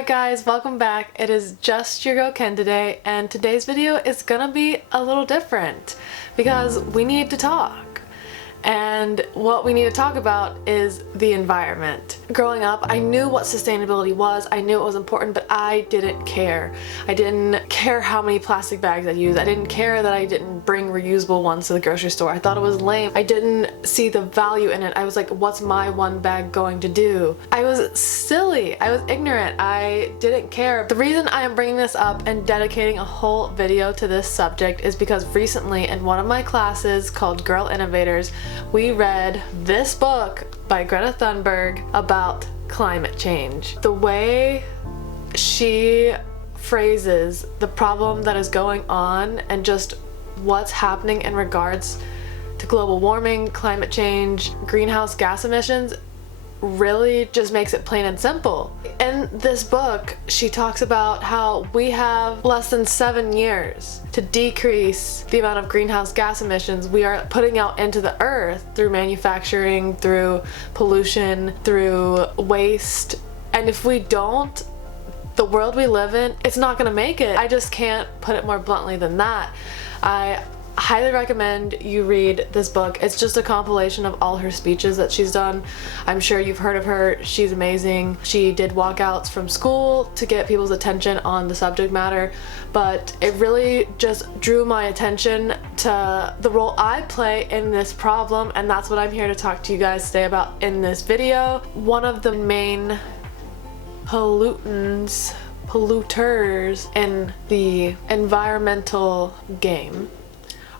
Alright guys, welcome back. It is just your girl Ken today, and today's video is gonna be a little different because we need to talk. And what we need to talk about is the environment. Growing up, I knew what sustainability was, I knew it was important, but I didn't care. I didn't care how many plastic bags I'd use. I didn't care that I didn't bring reusable ones to the grocery store. I thought it was lame. I didn't see the value in it. I was like, what's my one bag going to do? I was silly. I was ignorant. I didn't care. The reason I am bringing this up and dedicating a whole video to this subject is because recently in one of my classes called Girl Innovators, we read this book by Greta Thunberg about climate change. The way she phrases the problem that is going on and just what's happening in regards to global warming, climate change, greenhouse gas emissions really just makes it plain and simple. In this book, she talks about how we have less than 7 years to decrease the amount of greenhouse gas emissions we are putting out into the earth through manufacturing, through pollution, through waste. And if we don't, the world we live in, it's not gonna make it. I just can't put it more bluntly than that. I highly recommend you read this book. It's just a compilation of all her speeches that she's done. I'm sure you've heard of her. She's amazing. She did walkouts from school to get people's attention on the subject matter, but it really just drew my attention to the role I play in this problem, and that's what I'm here to talk to you guys today about in this video. One of the main polluters in the environmental game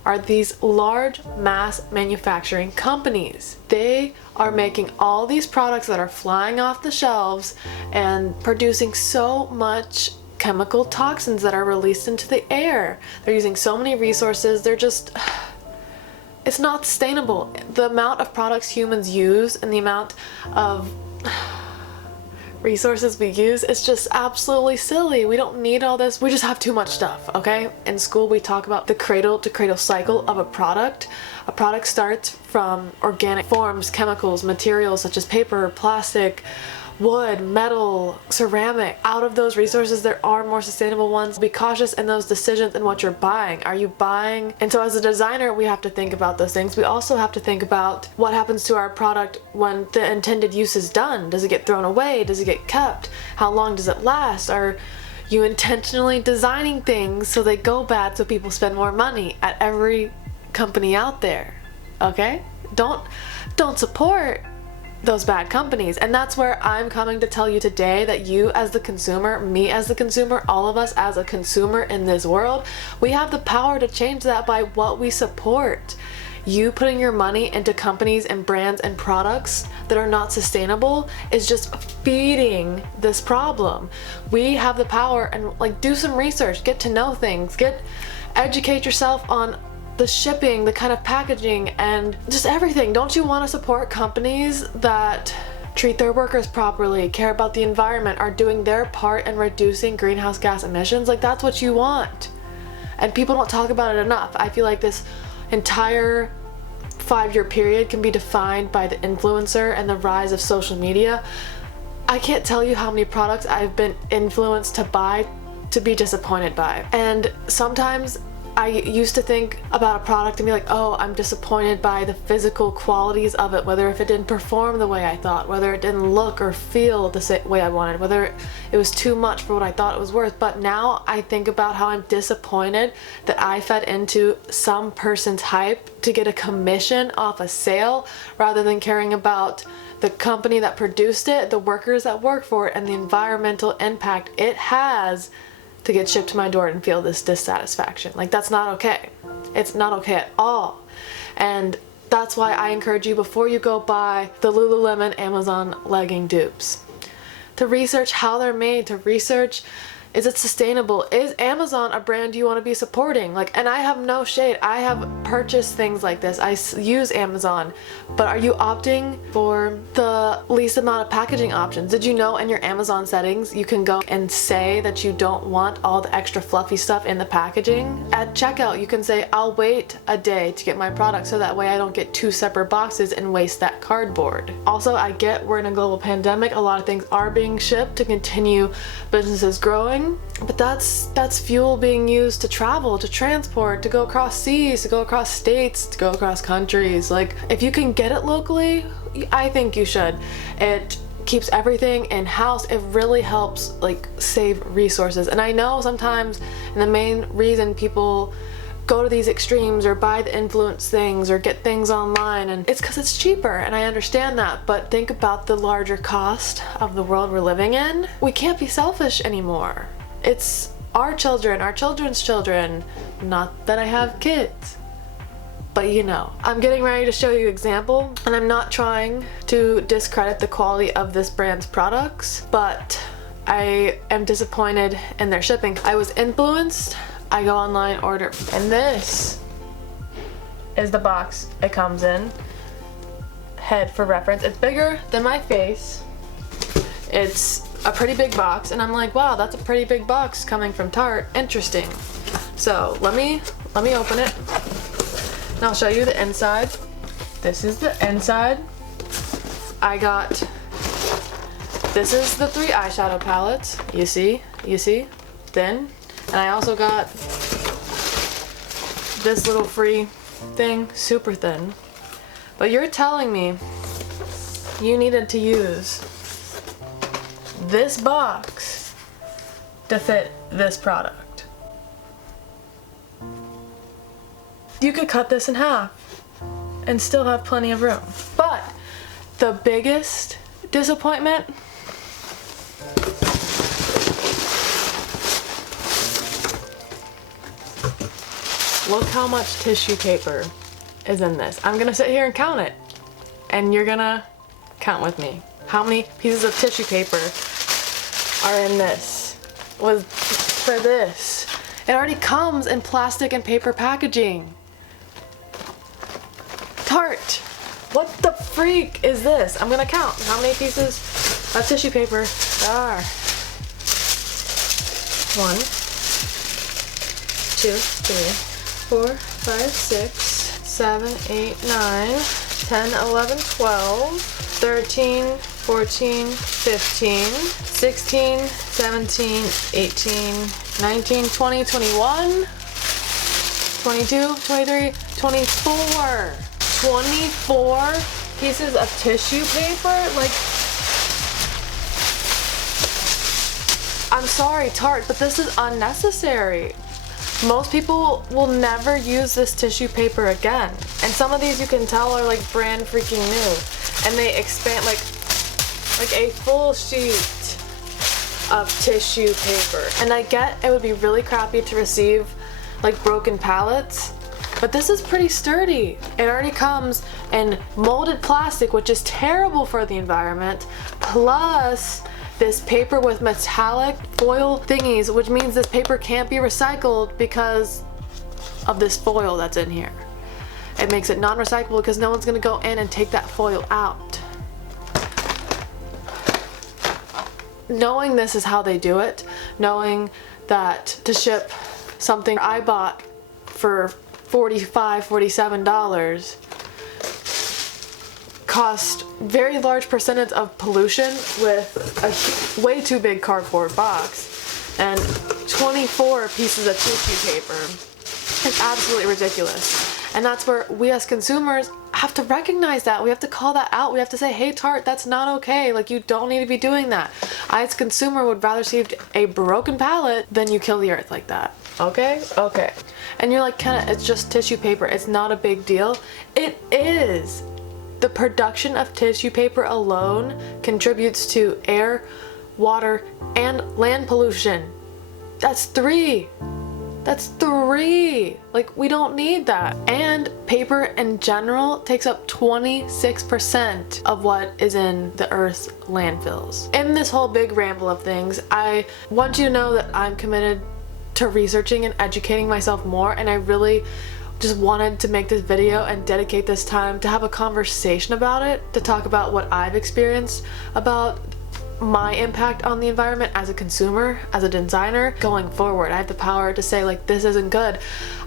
are these large mass manufacturing companies. They are making all these products that are flying off the shelves and producing so much chemical toxins that are released into the air. They're using so many resources. They're just, it's not sustainable. The amount of products humans use and the amount of resources we use is just absolutely silly. We don't need all this. We just have too much stuff, okay? In school we talk about the cradle to cradle cycle of a product. A product starts from organic forms, chemicals, materials such as paper, plastic, wood, metal, ceramic. Out of those resources, there are more sustainable ones. Be cautious in those decisions in what you're buying. Are you buying? And so as a designer, we have to think about those things. We also have to think about what happens to our product when the intended use is done. Does it get thrown away? Does it get kept? How long does it last? Are you intentionally designing things so they go bad so people spend more money at every company out there? Okay? Don't support those bad companies. And that's where I'm coming to tell you today that you as the consumer, me as the consumer, all of us as a consumer in this world, we have the power to change that by what we support. You putting your money into companies and brands and products that are not sustainable is just feeding this problem. We have the power, and like, do some research, get to know things, educate yourself on the shipping, the kind of packaging, and just everything. Don't you want to support companies that treat their workers properly, care about the environment, are doing their part in reducing greenhouse gas emissions? Like, that's what you want. And people don't talk about it enough. I feel like this entire 5-year period can be defined by the influencer and the rise of social media. I can't tell you how many products I've been influenced to buy to be disappointed by. And sometimes I used to think about a product and be like, oh, I'm disappointed by the physical qualities of it, whether if it didn't perform the way I thought, whether it didn't look or feel the same way I wanted, whether it was too much for what I thought it was worth. But now I think about how I'm disappointed that I fed into some person's hype to get a commission off a sale rather than caring about the company that produced it, the workers that work for it, and the environmental impact it has to get shipped to my door and feel this dissatisfaction. Like, that's not okay. It's not okay at all. And that's why I encourage you, before you go buy the Lululemon Amazon legging dupes, to research how they're made, to research Is it sustainable? Is Amazon a brand you want to be supporting? Like, and I have no shade. I have purchased things like this. I use Amazon, but are you opting for the least amount of packaging options? Did you know in your Amazon settings, you can go and say that you don't want all the extra fluffy stuff in the packaging? At checkout, you can say, I'll wait a day to get my product so that way I don't get 2 separate boxes and waste that cardboard. Also, I get we're in a global pandemic. A lot of things are being shipped to continue businesses growing. But that's fuel being used to travel, to transport, to go across seas, to go across states, to go across countries. Like, if you can get it locally, I think you should. It keeps everything in-house. It really helps like save resources. And I know sometimes, and the main reason people go to these extremes or buy the influence things or get things online, and it's because it's cheaper, and I understand that, but think about the larger cost of the world we're living in. We can't be selfish anymore. It's our children, our children's children. Not that I have kids, but you know. I'm getting ready to show you an example, and I'm not trying to discredit the quality of this brand's products, but I am disappointed in their shipping. I was influenced. I go online, order, and this is the box it comes in. Head for reference. It's bigger than my face. It's a pretty big box, and I'm like, wow, that's a pretty big box coming from Tarte. Interesting. So let me open it, and I'll show you the inside. This is the inside. This is the 3 eyeshadow palettes. You see, thin. And I also got this little free thing, super thin. But you're telling me you needed to use this box to fit this product. You could cut this in half and still have plenty of room. But the biggest disappointment, look how much tissue paper is in this. I'm gonna sit here and count it, and you're gonna count with me. How many pieces of tissue paper are in this? For this. It already comes in plastic and paper packaging. Tarte, what the freak is this? I'm gonna count how many pieces of tissue paper there are. 1, 2, 3, 4, 5, 6, 7, 8, 9, 10, 11, 12, 13, 14, 15, 16, 17, 18, 19, 20, 21, 22, 23, 24. 24 pieces of tissue paper? Like, I'm sorry, Tarte, but this is unnecessary. Most people will never use this tissue paper again. And some of these you can tell are like brand freaking new. And they expand like a full sheet of tissue paper. And I get it would be really crappy to receive like broken pallets, but this is pretty sturdy. It already comes in molded plastic, which is terrible for the environment, plus this paper with metallic foil thingies, which means this paper can't be recycled because of this foil that's in here. It makes it non-recyclable because no one's gonna go in and take that foil out. Knowing this is how they do it, knowing that to ship something I bought for $45, $47 cost very large percentage of pollution with a way too big cardboard box and 24 pieces of tissue paper. It's absolutely ridiculous. And that's where we as consumers have to recognize that. We have to call that out. We have to say, hey Tarte, that's not okay. Like, you don't need to be doing that. I as a consumer would rather receive a broken pallet than you kill the earth like that. Okay? Okay. And you're like, Kenna, it's just tissue paper. It's not a big deal. It is. The production of tissue paper alone contributes to air, water, and land pollution. That's 3. That's 3. Like, we don't need that. And paper in general takes up 26% of what is in the Earth's landfills. In this whole big ramble of things, I want you to know that I'm committed to researching and educating myself more, and I really just wanted to make this video and dedicate this time to have a conversation about it, to talk about what I've experienced, about my impact on the environment as a consumer, as a designer. Going forward, I have the power to say, like, this isn't good.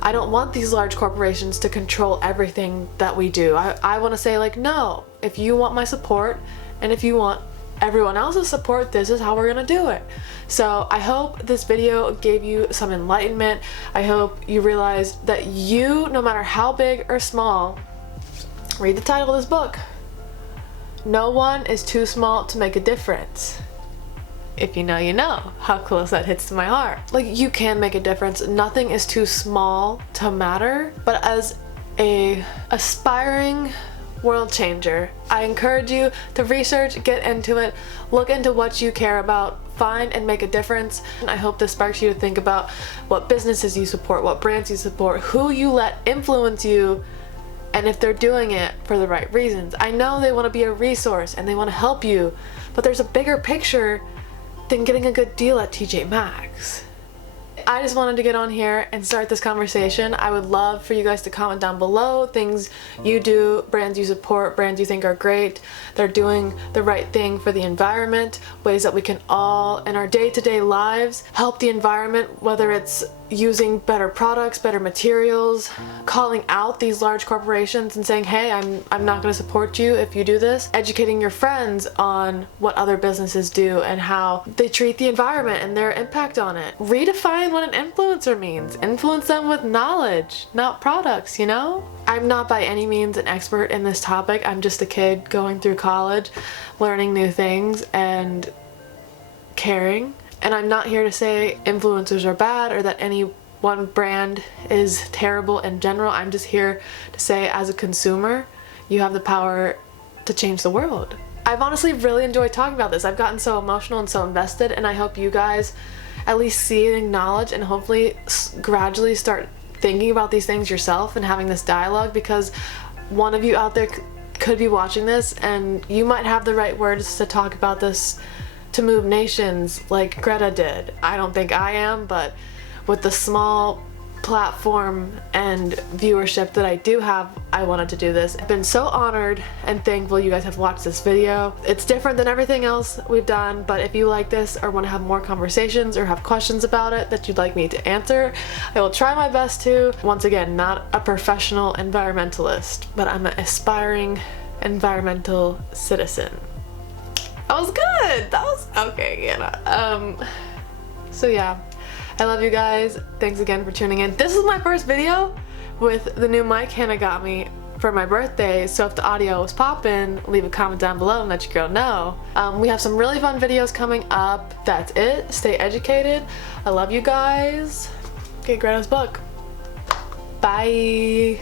I don't want these large corporations to control everything that we do. I want to say, like, no, if you want my support and if you want everyone else's support, this is how we're gonna do it. So I hope this video gave you some enlightenment. I hope you realize that you, no matter how big or small, read the title of this book. No one is too small to make a difference. If you know, you know how close that hits to my heart. Like, you can make a difference. Nothing is too small to matter. But as a aspiring world changer, I encourage you to research, get into it, look into what you care about, find and make a difference. And I hope this sparks you to think about what businesses you support, what brands you support, who you let influence you, and if they're doing it for the right reasons. I know they want to be a resource and they want to help you, but there's a bigger picture than getting a good deal at TJ Maxx. I just wanted to get on here and start this conversation. I would love for you guys to comment down below things you do, brands you support, brands you think are great, they're doing the right thing for the environment, ways that we can all in our day-to-day lives help the environment, whether it's using better products, better materials, calling out these large corporations and saying, hey, I'm not going to support you if you do this, educating your friends on what other businesses do and how they treat the environment and their impact on it. Redefine what an influencer means. Influence them with knowledge, not products, you know? I'm not by any means an expert in this topic. I'm just a kid going through college, learning new things and caring. And I'm not here to say influencers are bad or that any one brand is terrible in general. I'm just here to say, as a consumer, you have the power to change the world. I've honestly really enjoyed talking about this. I've gotten so emotional and so invested, and I hope you guys at least see and acknowledge and hopefully gradually start thinking about these things yourself and having this dialogue, because one of you out there could be watching this and you might have the right words to talk about this to move nations like Greta did. I don't think I am, but with the small platform and viewership that I do have, I wanted to do this. I've been so honored and thankful you guys have watched this video. It's different than everything else we've done, but if you like this or want to have more conversations or have questions about it that you'd like me to answer, I will try my best to. Once again, not a professional environmentalist, but I'm an aspiring environmental citizen. That was good. That was okay, yeah. So yeah, I love you guys. Thanks again for tuning in. This is my first video with the new mic Hannah got me for my birthday, so if the audio was poppin', leave a comment down below and let your girl know. We have some really fun videos coming up. That's it. Stay educated. I love you guys. Get Greta's book. Bye.